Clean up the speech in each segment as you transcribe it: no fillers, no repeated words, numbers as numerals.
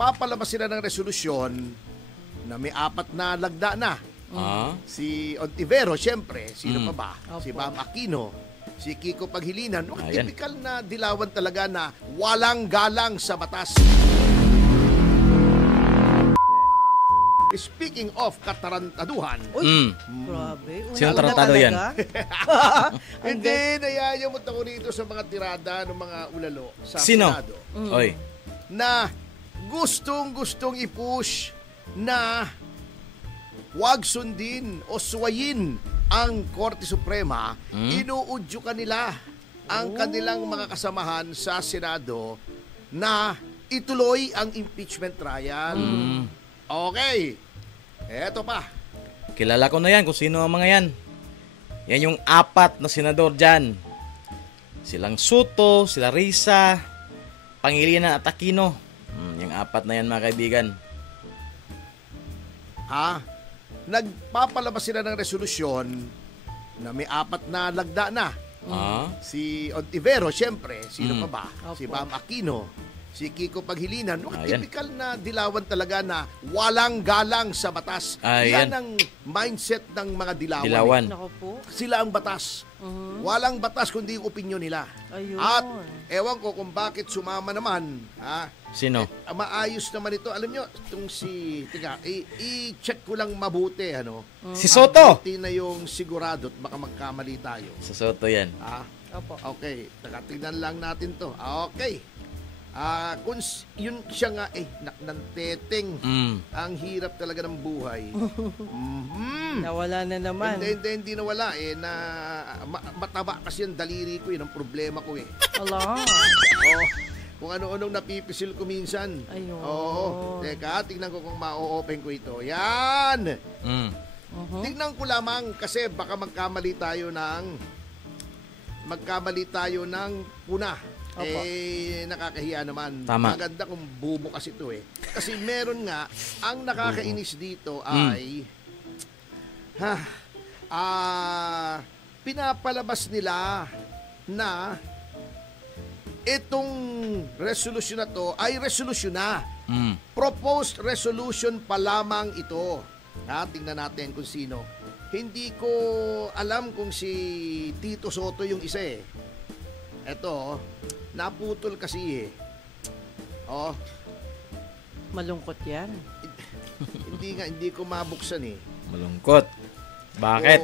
nagpapalabas sila ng resolusyon na may 4 na lagda na. Si Ontivero, siyempre. Sino pa ba? Opo. Si Bam Aquino. Si Kiko Paghilinan. Ayan. Typical na dilawan talaga na walang galang sa batas. Speaking of katarantaduhan, Uy, grabe. Sino Una-una tarantado yan? talaga. hindi, nayayamot ako rito sa mga tirada ng mga ulalo sa Sino? Senado Oy. na gustong i-push na wag sundin o suwayin ang Korte Suprema. Inuudyo kanila ang kanilang mga kasamahan sa Senado na ituloy ang impeachment trial. Okay. Eto pa. Kilala ko na yan kung sino ang mga yan. Yan yung 4 na senador dyan. Silang Soto, sila Risa, Pangilinan at Aquino. Yung 4 na yan mga kaibigan. Nagpapalabas sila ng resolusyon na may 4 na lagda na. Si Ontivero, siyempre. Sino pa ba? Si Opo. Bam Aquino. Si Kiko Paghilinan. Ayan. Typical na dilawan talaga na walang galang sa batas. Ayan. Yan ang mindset ng mga dilawan. Dilawan. Nako po. Sila ang batas. Walang batas kundi yung opinyon nila. Ayun. At ewan ko kung bakit sumama naman. Sino? Maayos naman ito. Alam nyo, itong i-check ko lang mabuti. Si Soto! Hindi na yung sigurado at baka magkamali tayo. Sa Soto yan. Opo. Okay, tignan lang natin to. Okay. Kung yun siya nga nanteteng. Ang hirap talaga ng buhay. Nawala na naman. Hindi nawala mataba kasi yung daliri ko, yun ang problema ko Ala. Kung ano-anong napipisil ko minsan. Ayun. Oo. Teka, tignan ko kung ma-open ko ito. Yan! Tignan ko lamang kasi baka magkamali tayo ng puna. Opo. Nakakahiya naman. Tama. Maganda kung bubukas ito Kasi meron nga, ang nakakainis dito ay pinapalabas nila na itong resolution na to ay resolution na. Proposed resolution pa lamang ito. Tingnan natin kung sino. Hindi ko alam kung si Tito Soto yung isa Ito, naputol kasi Malungkot yan. hindi ko mabuksan Malungkot. Bakit?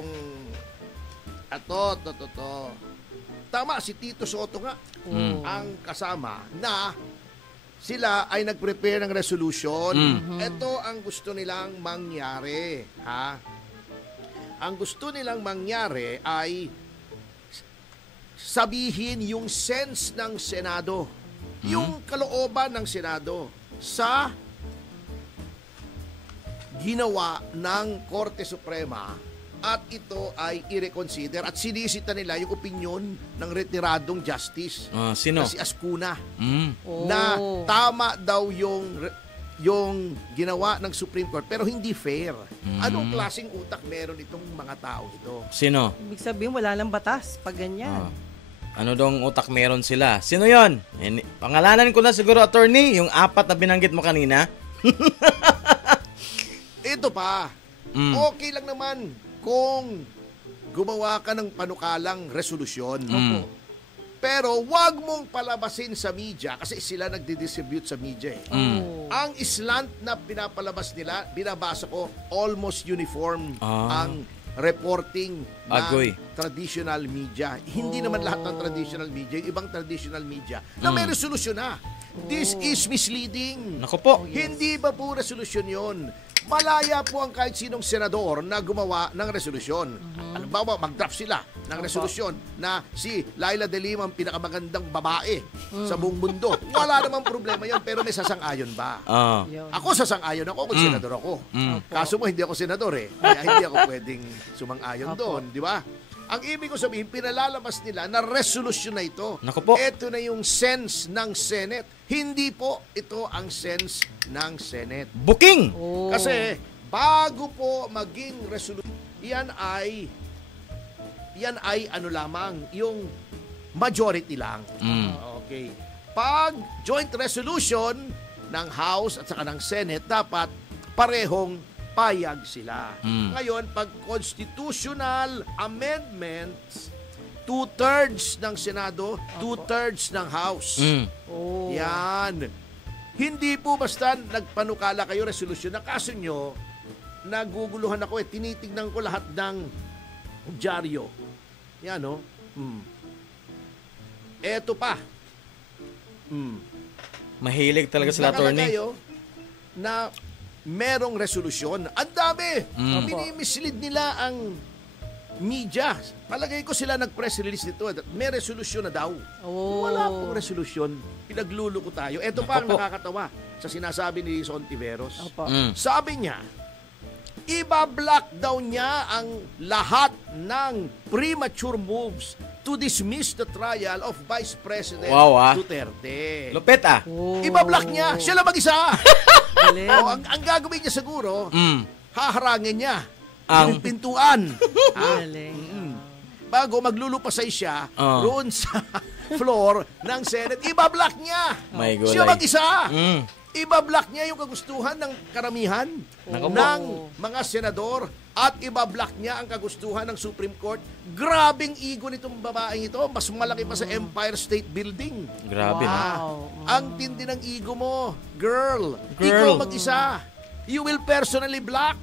To. Tama, si Tito Soto nga ang kasama na sila ay nag-prepare ng resolution. Ito ang gusto nilang mangyari. Ang gusto nilang mangyari ay sabihin yung sense ng Senado, yung kalooban ng Senado sa ginawa ng Korte Suprema at ito ay i-reconsider at sinisita nila yung opinyon ng retiradong justice Sino? na si Ascuna Oh. na tama daw yung ginawa ng Supreme Court pero hindi fair. Anong klaseng utak meron itong mga tao ito? Sino? Ibig sabihin, wala lang batas pag ganyan. Ano dong utak meron sila? Sino yon? Pangalanan ko na siguro, attorney, yung 4 na binanggit mo kanina. Ito pa, okay lang naman kung gumawa ka ng panukalang resolusyon. Pero wag mong palabasin sa media kasi sila nagdi-distribute sa media Ang slant na pinapalabas nila, binabasa ko, almost uniform ang reporting ng traditional media. Hindi naman lahat ng traditional media, yung ibang traditional media na may resolusyon na. This is misleading. Naku po. Hindi ba po resolusyon yon? Malaya po ang kahit sinong senador na gumawa ng resolusyon. Halimbawa, mag-draft sila ng resolusyon na si Laila de Lima ang pinakamagandang babae sa buong mundo. Wala namang problema yon, pero may sasang-ayon ba? Yun. Ako sasang-ayon ako kung senador ako. Kaso mo, hindi ako senador Kaya hindi ako pwedeng sumang-ayon doon, di ba? Ang ibig ko sabihin, pinalalabas nila na resolusyon na ito. Naku po. Ito na yung sense ng Senate. Hindi po ito ang sense ng Senate. Booking! Kasi bago po maging resolution, yan ay ano lamang, yung majority lang. Okay. Pag joint resolution, ng House at saka ng Senate, dapat parehong payag sila. Ngayon, pag constitutional amendments, 2/3 ng Senado, 2/3 ng House. Oh. Yan. Hindi po basta nagpanukala kayo resolusyon. Na kaso nyo, naguguluhan ako tinitignan ko lahat ng dyaryo. Yan, no? Eto pa. Mahilig talaga sila, attorney. Nakalagay, na merong resolusyon. Ang dami! Minimislead nila ang media. Palagay ko sila nag-press release nito. May resolusyon na daw. Oh. Wala pong resolusyon. Pinagluluko tayo. Ito pa ang Opo. nakakatawa sa sinasabi ni Sontiveros. Opo. Sabi niya, iba-block daw niya ang lahat ng premature moves to dismiss the trial of Vice President Wow, Duterte. Lupit ah. Oh. Iba-block niya. Siya lang mag-isa. Galing. ang gagawin niya siguro, Mm. haharangin niya Ang- yung pintuan. Galing. Bago maglulupasay siya roon sa floor ng Senate, iba-block niya. May gulay. Siya mag-isa. Mm. Iba-block niya yung kagustuhan ng karamihan Naku po. ng mga senador at iba-block niya ang kagustuhan ng Supreme Court. Grabing ego nitong babaeng ito. Mas malaki pa sa Empire State Building. Grabe, no? Wow. Ang tindi ng ego mo, girl. Girl. Ikaw mag-isa. You will personally block.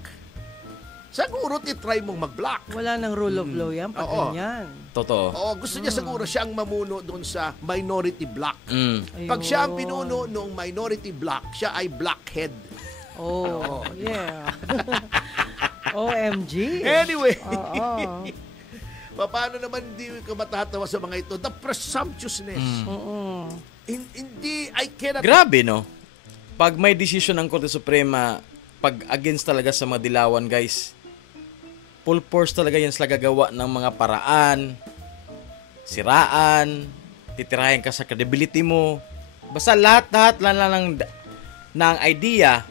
Siguro titry mong mag-block. Wala nang rule of law yan pag Oo. ganyan. Totoo. Oo, gusto niya siguro siyang mamuno doon sa minority block. Mm. Pag siya ang Ayun. pinuno ng minority block, siya ay blockhead. Oh, yeah. OMG. Anyway, Oo. paano naman hindi ka matatawa sa mga ito? The presumptuousness. Oo. Hindi, I cannot... Grabe, no? Pag may desisyon ng Korte Suprema, pag against talaga sa mga dilawan, guys, full force talaga yan sila gagawa ng mga paraan, siraan, titirahin ka sa credibility mo. Basta lahat lang ng idea,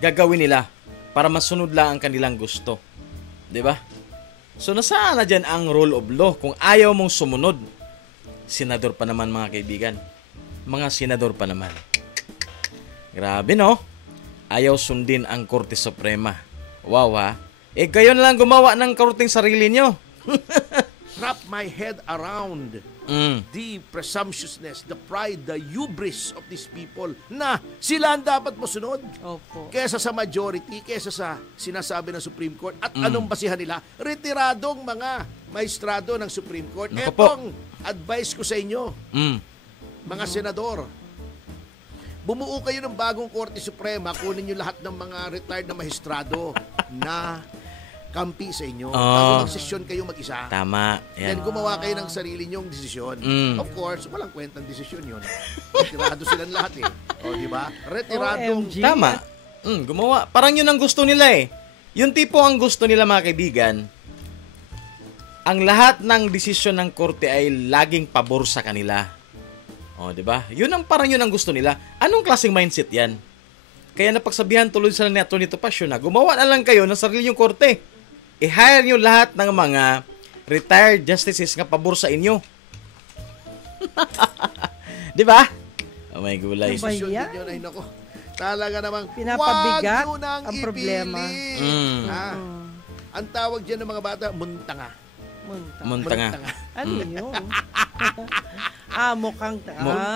gagawin nila para masunod lang ang kanilang gusto. 'Di ba? So nasaan na dyan ang rule of law kung ayaw mong sumunod? Senador pa naman, mga kaibigan. Mga senador pa naman. Grabe, no? Ayaw sundin ang Korte Suprema. Wow, ha? Kayo na lang gumawa ng korteng sarili nyo. Wrap my head around the presumptuousness, the pride, the hubris of these people na sila ang dapat masunod Opo. kesa sa majority, kesa sa sinasabi ng Supreme Court. At anong basihan nila? Retiradong mga maestrado ng Supreme Court. Naku po. Etong advice ko sa inyo, mga senador, bumuo kayo ng bagong Korte Suprema, kunin nyo lahat ng mga retired na maestrado na kampi sa inyo. Bago magsesyon kayo mag-isa. Tama. Yan, Yan. gumawa kayo ng sarili nyong desisyon. Of course, walang kwentang desisyon yun. Retirado silang lahat eh. O, di ba? Retiradong... OMG. Tama. Gumawa. Parang yun ang gusto nila eh. Yung tipo ang gusto nila, mga kaibigan, ang lahat ng desisyon ng korte ay laging pabor sa kanila. O, di ba? Parang yun ang gusto nila. Anong klaseng mindset yan? Kaya napagsabihan tuloy sila ni Atty. Topacio na gumawa na lang kayo ng sarili yung korte. I-hire nyo lahat ng mga retired justices nga pabor sa inyo. Di ba? Oh my gulay. Ano ba Desisyon yan? din yun, ay nako. Talaga namang Pinapabigat wag nyo nang ang problema. ipili. Ha? Ang tawag dyan ng mga bata, muntanga. Muntanga. Ano yun? mukhang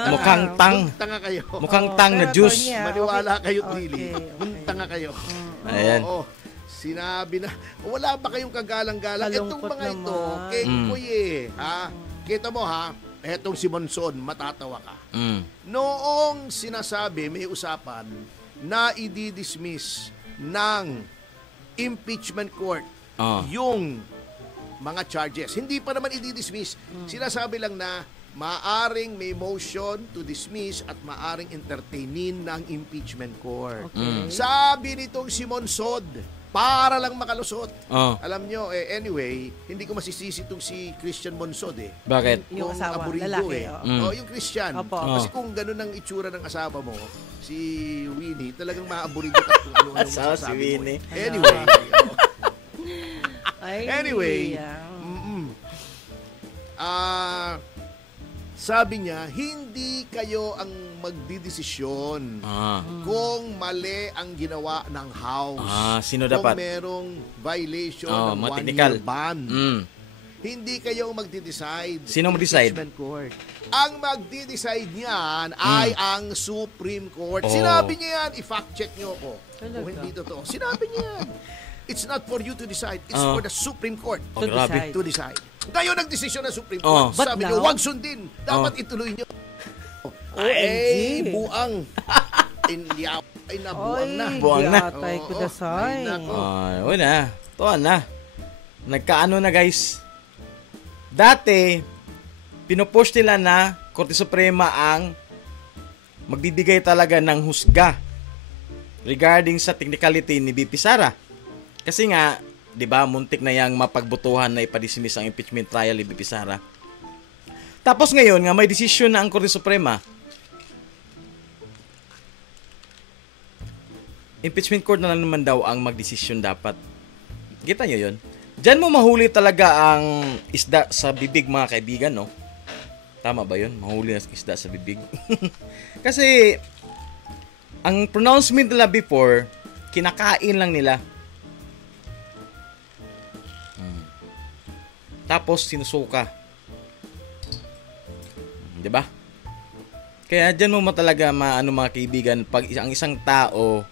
Mukhang tang. Muntanga kayo. Mukhang tang na pero juice. Tonya, Maniwala kayo, okay. Dili. Muntanga kayo. Ayan. Oo. Sinabi na, wala ba kayong kagalang-galang? Itong Kalungkot mga ito, naman. kay Kuye, ha? Kita mo ha, etong si Monson, matatawa ka. Noong sinasabi, may usapan na i-dismiss ng impeachment court yung mga charges. Hindi pa naman i-dismiss. Sinasabi lang na maaring may motion to dismiss at maaring entertainin ng impeachment court. Sabi nitong si Monsod, para lang makalusot. Alam nyo, anyway, hindi ko masisisi itong si Christian Monsod eh. Bakit? Yung Kung asawa, aburido lalaki. eh. Yung Christian. Opo. Kasi kung ganun ang itsura ng asawa mo, si Winnie, talagang maaburido ka kung ano-ano Asawa si masasabi mo Winnie. eh. Anyway. Ay, Anyway, yeah. Sabi niya, hindi kayo ang magdidesisyon kung mali ang ginawa ng House. Sino kung dapat? merong violation ng mga 1-year technical. ban. Mm. Hindi kayo mag-decide. Sino mag-decide? Impeachment Court. Ang mag-decide niyan ay ang Supreme Court. Oh. Sinabi niya yan, i-fact check niyo ako. Talaga? Kung hindi totoo. Sinabi niya yan. It's not for you to decide. It's for the Supreme Court Oh, grabe. decide. to decide. Ngayon nagdesisyon ng Supreme Oh. Court. Sabi But niyo, now? huwag sundin. Dapat ituloy niyo. OMG. Ay, buang. Ay, nabuang na. Buwang na. Yatay Oo, kudasay. ay, nako. Uy na. Tuan na. Nagkaano na guys. Dati, pinupush nila na Korte Suprema ang magbibigay talaga ng husga regarding sa technicality ni BP Sara. Kasi nga, 'di ba, muntik na yang mapagbutuhan na ipadismiss ang impeachment trial ni BP Sara. Tapos ngayon nga may desisyon na ang Korte Suprema. Impeachment court na lang naman daw ang magdesisyon dapat. Kita nyo yun? Diyan mo mahuli talaga ang isda sa bibig, mga kaibigan, no? Tama ba yun? Mahuli ang isda sa bibig. Kasi, ang pronouncement nila before, kinakain lang nila. Tapos, sinusuka. Diba? Kaya diyan mo talaga maano, mga kaibigan, pag ang isang tao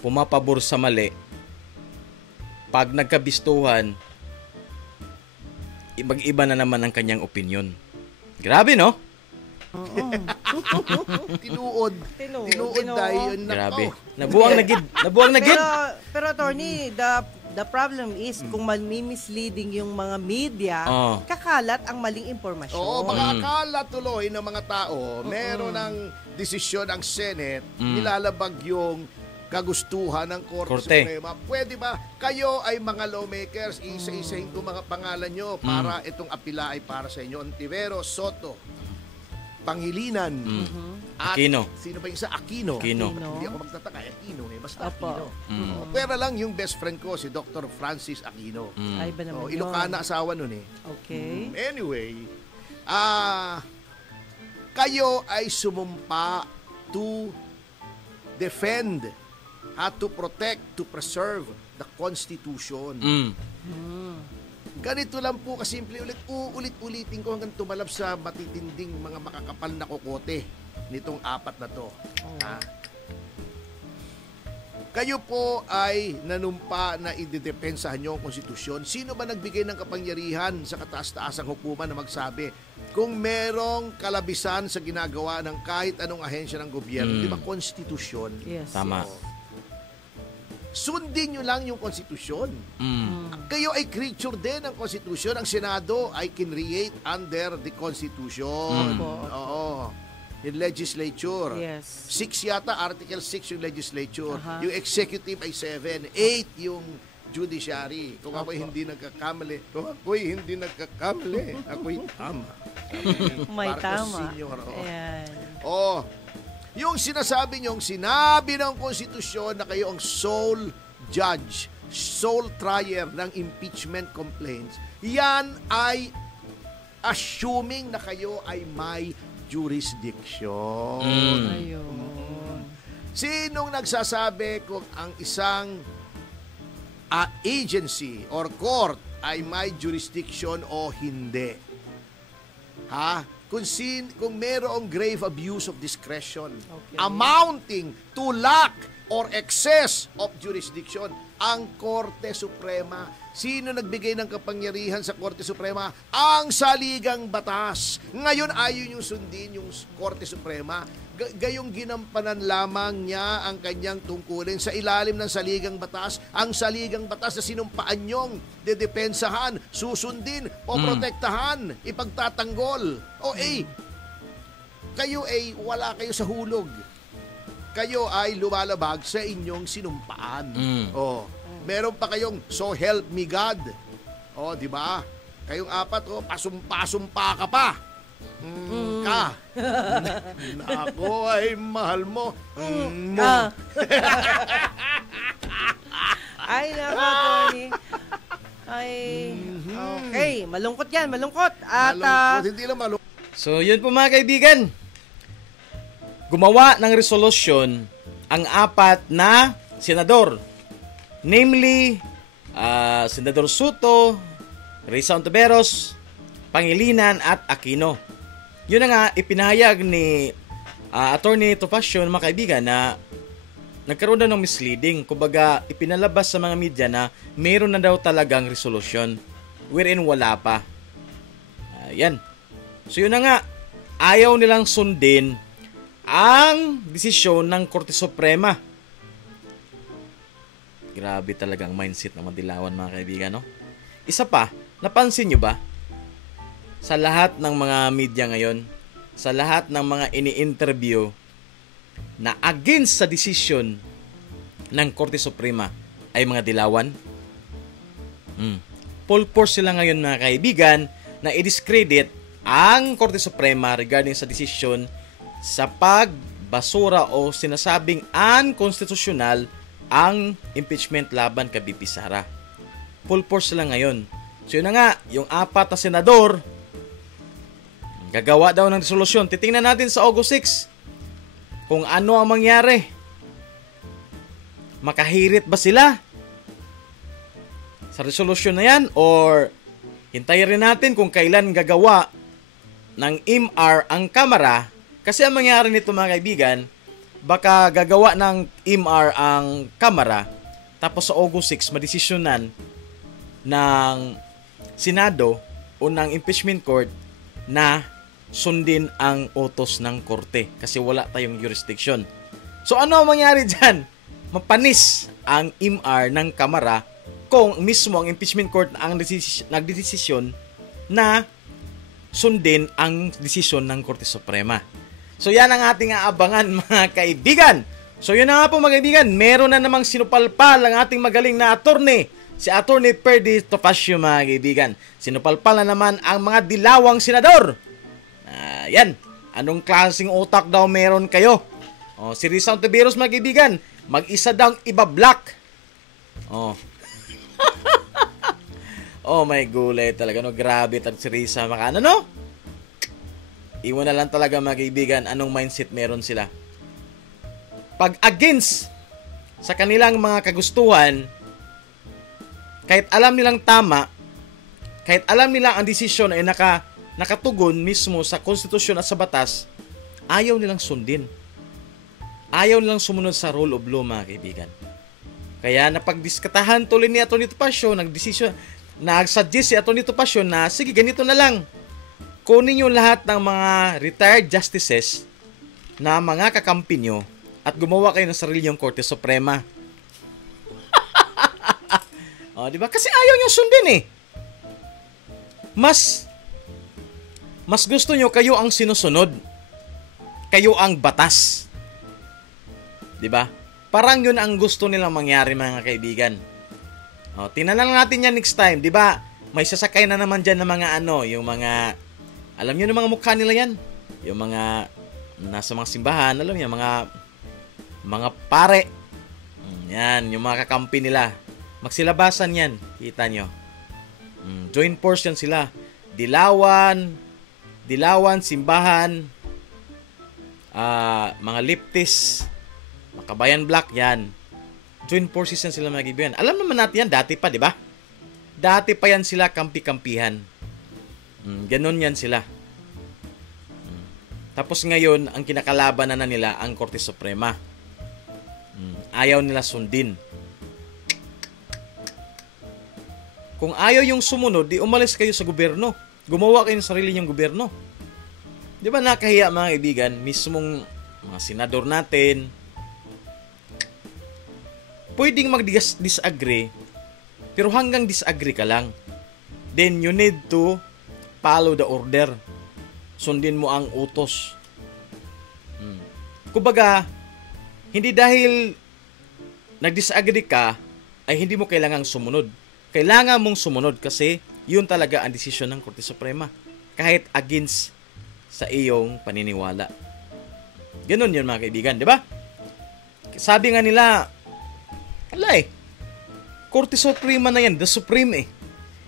pumapabor sa mali, pag nagkabistuhan, ibang-iba na naman ang kanyang opinion. Grabe, no? Tinuod. Tinuod dahil yun. Grabe. Nako. Nabuang na gid. Nabuang na gid. Pero attorney, the problem is kung misleading yung mga media, kakalat ang maling impormasyon. Oo, baka akala tuloy ng mga tao, meron ng desisyon ang Senate, nilalabag yung kagustuhan ng Korte Suprema. Pwede ba? Kayo ay mga lawmakers, isa-isahin ko mga pangalan nyo para itong apila ay para sa inyo. Ontivero, Soto, Pangilinan, at Aquino. sino ba yung isa? Aquino. Aquino. Hindi ako magtataka, Aquino eh. Basta Apo. Aquino. Pwera lang yung best friend ko, si Dr. Francis Aquino. Ay ba naman yun? Ilocana asawa nun eh. Okay. Anyway, kayo ay sumumpa to defend, to protect, to preserve the Constitution. Ganito lang po kasimple, ulit-ulitin ko hanggang tumalab sa matitinding mga makakapal na kokote nitong apat na to. Kayo po ay nanumpa na idedepensahan nyo ang konstitusyon. Sino ba nagbigay ng kapangyarihan sa kataas-taasang hukuman na magsabi kung merong kalabisan sa ginagawa ng kahit anong ahensya ng gobyerno? Di ba, konstitusyon? Yes. Tama. Sundin nyo lang yung konstitusyon. Kayo ay creature din ng konstitusyon. Ang Senado ay kinreate under the Constitution. Oo. Yung legislature. Yes. 6 yata, Article 6 yung legislature. Aha. Yung executive ay 7. 8 yung judiciary. Kung ako'y hindi nagkakamali, ako'y tama. May Marcos tama. Senior, oo. Ayan. Yung sinasabi niyong sinabi ng konstitusyon na kayo ang sole judge, sole trier ng impeachment complaints, yan ay assuming na kayo ay may jurisdiction. Ayun. Sinong nagsasabi kung ang isang agency or court ay may jurisdiction o hindi? Kung mayroong grave abuse of discretion amounting to lack or excess of jurisdiction, ang Korte Suprema. Sino nagbigay ng kapangyarihan sa Korte Suprema? Ang saligang batas. Ngayon ayaw yung sundin yung Korte Suprema. Gayong ginampanan lamang niya ang kanyang tungkulin sa ilalim ng saligang batas. Ang saligang batas na sinumpaan niyong dedepensahan, susundin, o protektahan, ipagtatanggol. Kayo ay wala kayo sa hulog. Kayo ay lumalabag sa inyong sinumpaan. Meron pa kayong so help me God. Di ba? Kayong apat, pasumpa-sumpa ka pa. Na ako ay mahal mo. Ay, nako, Tony. Ay, okay. Malungkot yan, malungkot. At, Malungkot, hindi lang malungkot. So, yun po mga kaibigan. Gumawa ng resolusyon ang 4 na senador. Namely, Senador Soto, Risa Ontiveros, Pangilinan at Aquino. Yun na nga, ipinahayag ni Attorney Topacio, mga kaibigan, na nagkaroon daw ng misleading. Kumbaga, ipinalabas sa mga media na mayroon na daw talagang resolusyon wherein wala pa. Yan. So yun na nga, ayaw nilang sundin ang desisyon ng Korte Suprema. Grabe talagang mindset ng madilawan mga kaibigan, no? Isa pa, napansin nyo ba? Sa lahat ng mga media ngayon, sa lahat ng mga ini-interview na against sa desisyon ng Korte Suprema ay mga dilawan. Full force sila ngayon mga kaibigan na i-discredit ang Korte Suprema regarding sa desisyon sa pagbasura o sinasabing unconstitutional ang impeachment laban kay BP Sara. Full force sila ngayon. So yun na nga, yung 4 na senador gagawa daw ng resolusyon. Titingnan natin sa August 6 kung ano ang mangyari. Makahirit ba sila sa resolusyon na yan or hintayin rin natin kung kailan gagawa ng MR ang Kamara. Kasi ang mangyari nito mga kaibigan, baka gagawa ng MR ang Kamara tapos sa August 6 madesisyonan ng Senado o ng Impeachment Court na sundin ang utos ng Korte kasi wala tayong jurisdiction. So ano ang mangyari dyan? Mapanis ang MR ng Kamara kung mismo ang Impeachment Court ang nagdesisyon na sundin ang desisyon ng Korte Suprema. So yan ang ating aabangan mga kaibigan. So yun na nga po mga kaibigan, meron na namang sinupalpal ang ating magaling na attorney, si Attorney Perdy Topacio mga kaibigan. Sinupalpal na naman ang mga dilawang senador. Yan, anong klaseng utak daw meron kayo? Si Risa Ontiveros mga kaibigan, mag-isa daw iba-block. Oh my gulay talaga, no? Grabe si Risa makana, no? Iwan na lang talaga mga kaibigan anong mindset meron sila. Pag against sa kanilang mga kagustuhan, kahit alam nilang tama, kahit alam nila ang desisyon ay nakatugon mismo sa konstitusyon at sa batas, ayaw nilang sundin. Ayaw nilang sumunod sa rule of law mga kaibigan. Kaya napagdiskatahan tuloy ni Atty. Topacio, nag-suggest si Atty. Topacio na sige ganito na lang. Kunin nyo lahat ng mga retired justices na mga kakampi nyo at gumawa kayo ng sarili yung Korte Suprema. Di ba? Kasi ayaw nyo sundin eh. Mas gusto nyo kayo ang sinusunod. Kayo ang batas. Di ba? Parang yun ang gusto nilang mangyari mga kaibigan. Tingnan lang natin yan next time. Di ba? May sasakay na naman dyan ng mga yung mga, alam nyo ng mga mukha nila yan. Yung mga nasa mga simbahan, alam nyo, mga pare. Yan, yung mga kakampi nila. Magsilabasan yan. Kita nyo. Joint force yan sila. Dilawan, simbahan, mga leftist, Makabayan Black yan. Joint forces yan sila mga kaibigan. Alam naman natin yan, dati pa, di ba? Dati pa yan sila kampi-kampihan. Ganon yan sila. Tapos ngayon, ang kinakalaban na nila ang Korte Suprema. Ayaw nila sundin. Kung ayaw yung sumunod, di umalis kayo sa gobyerno. Gumawa kayo ng sarili niyong gobyerno. Di ba nakahiya mga kaibigan, mismong mga senador natin, pwedeng mag-disagree, pero hanggang disagree ka lang. Then you need to follow the order. Sundin mo ang utos. Kumbaga, hindi dahil nag-disagree ka, ay hindi mo kailangang sumunod. Kailangan mong sumunod kasi yun talaga ang desisyon ng Korte Suprema. Kahit against sa iyong paniniwala. Ganun yun mga kaibigan, di ba? Sabi nga nila, Korte Suprema na yan, the Supreme eh.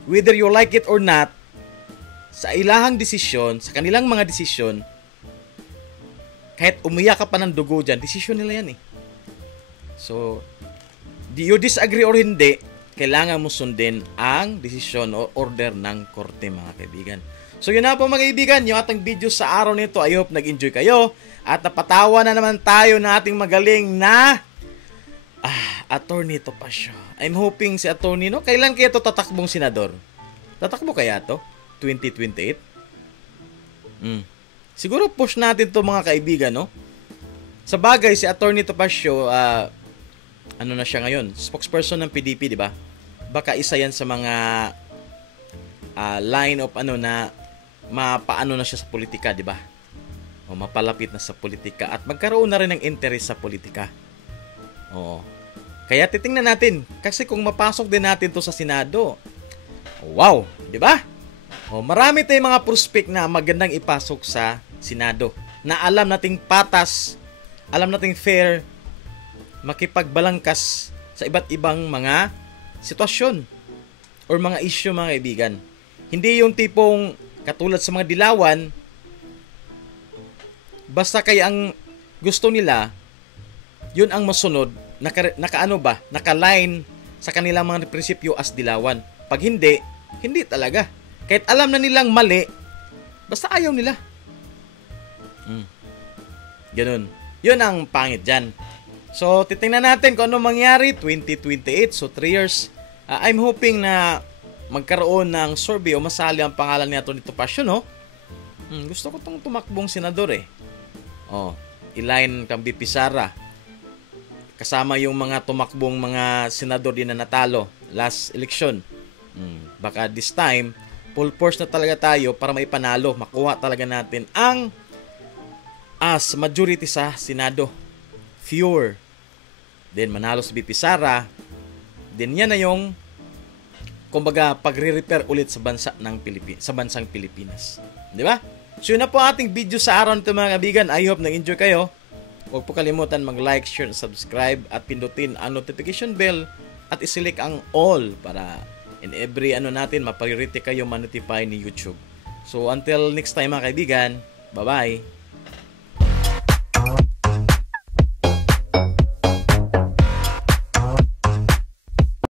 Whether you like it or not, sa ilahang desisyon, sa kanilang mga desisyon, kahit umiyak ka pa ng dugo dyan, desisyon nila yan eh. So, you disagree or hindi, kailangan mo sundin ang desisyon o order ng korte, mga kaibigan. So, yun na po mga kaibigan, yung ating video sa araw nito. I hope nag-enjoy kayo. At napatawa na naman tayo na ating magaling na Attorney Topacio. I'm hoping si Attorney, no? Kailan kaya ito tatakbong senador? Tatakbo kaya to? 2028? Siguro push natin to mga kaibigan, no? Sa bagay, si Attorney Topacio, ano na siya ngayon? Spokesperson ng PDP, di ba? Baka isa yan sa mga line of ano na mapaano na siya sa politika, di ba? O mapalapit na sa politika at magkaroon na rin ng interest sa politika. Oo. Kaya titingnan natin kasi kung mapasok din natin to sa Senado. Wow, di ba? O marami tayong mga prospect na magandang ipasok sa Senado na alam nating patas, alam nating fair, makipagbalangkas sa iba't ibang mga sitwasyon or mga issue, mga kaibigan. Hindi yung tipong katulad sa mga dilawan, basta kaya ang gusto nila, yun ang masunod, naka-line sa kanilang mga prinsipyo as dilawan. Pag hindi, hindi talaga. Kahit alam na nilang mali, basta ayaw nila. Ganun. Yun ang pangit dyan. So, titingnan natin kung ano mangyari 2028. So, 3 years. I'm hoping na magkaroon ng survey o masali ang pangalan ni Atty. Topacio, no? Gusto ko tong tumakbong senador eh. Elaine Cambipi Sara. Kasama yung mga tumakbong mga senador din na natalo last election. Baka this time, full force na talaga tayo para maipanalo. Makuha talaga natin ang as majority sa Senado. Fewer. Then manalo si BP Sara. Then yan na yung kumbaga pagre-repair ulit sa bansa ng sa bansang Pilipinas. Di ba? So yun na po ating video sa araw nito mga kaibigan. I hope nag-enjoy kayo. Huwag po kalimutan mag-like, share, subscribe at pindutin ang notification bell at i-select ang all para in every natin ma-priority kayo ma-notify ni YouTube. So until next time mga kaibigan, bye-bye.